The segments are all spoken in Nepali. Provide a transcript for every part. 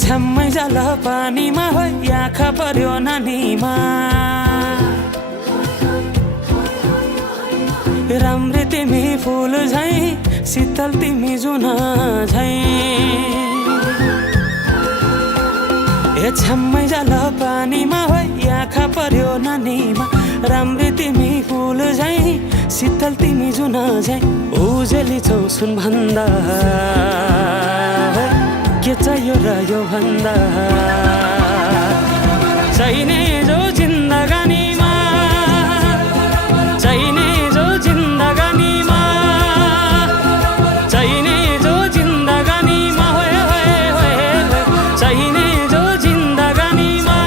छ्याम्मै जाल पानीमा हो आँखा पर्यो नानीमा राम्री तिमी फुल झै शीतल तिमी जुन झै छ्याम्मै जाल पानीमा हो आँखा पर्यो नानीमा राम्री तिमी फुल झै शीतल तिमी जुन झै उजेली छौ सुन भन्दा के चाहियो र यो भन्दा चाहिने जो जिन्दगानीमा चाहिने जो जिन्दगानीमा चाहिने जो जिन्दगानीमा होए होए होए चाहिने जो जिन्दगानीमा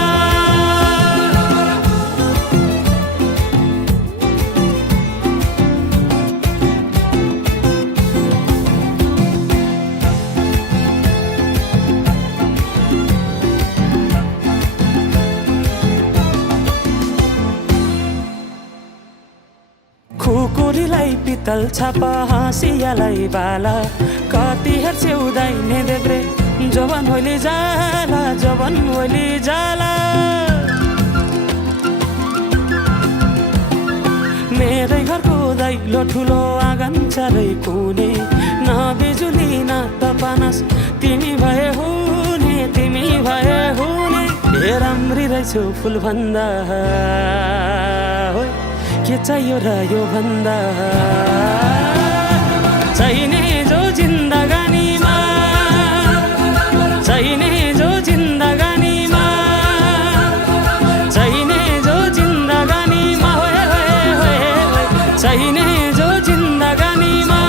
खुकुरीलाई पितल छापा हाँसियालाई बाला कति हेर्छे उदाइने देब्रे जवान होली जाला जवान होली जाला मेरै घरको दैलो ठुलो आँगन चारै कुने न बिजुली न त पानस तिमी भए हुने तिमी भए हुने हे राम्री रहेछौ फुल भन्दा के चाहियो र यो भन्दा चाहिने जो जिन्दगानीमा चाहिने जो जिन्दगानीमा चाहिने जो जिन्दगानीमा होए होए होए चाहिने जो जिन्दगानीमा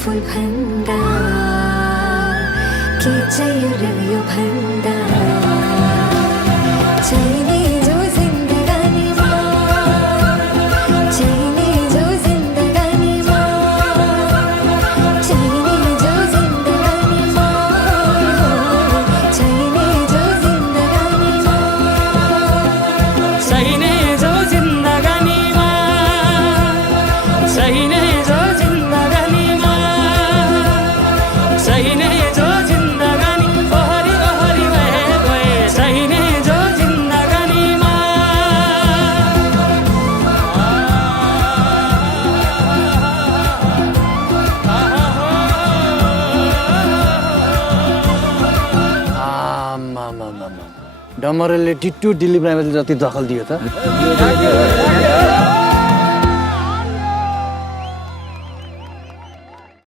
फुल भन्दा के चाहियो र यो भन्दा चाहिने जो जिन्दगानीमा चाहिने जो जिन्दगानीमा चाहिने जो जिन्दगानीमा चाहिने जो जिन्दगानीमा चाहिने जो जिन्दगानीमा चाहिने जो चाहिने जो जिन्दगानी ओहरी ओहरी भए गए चाहिने जो जिन्दगानीमा डमरेलले टिट्टु दिलीप राईमाझी जति दखल दियो त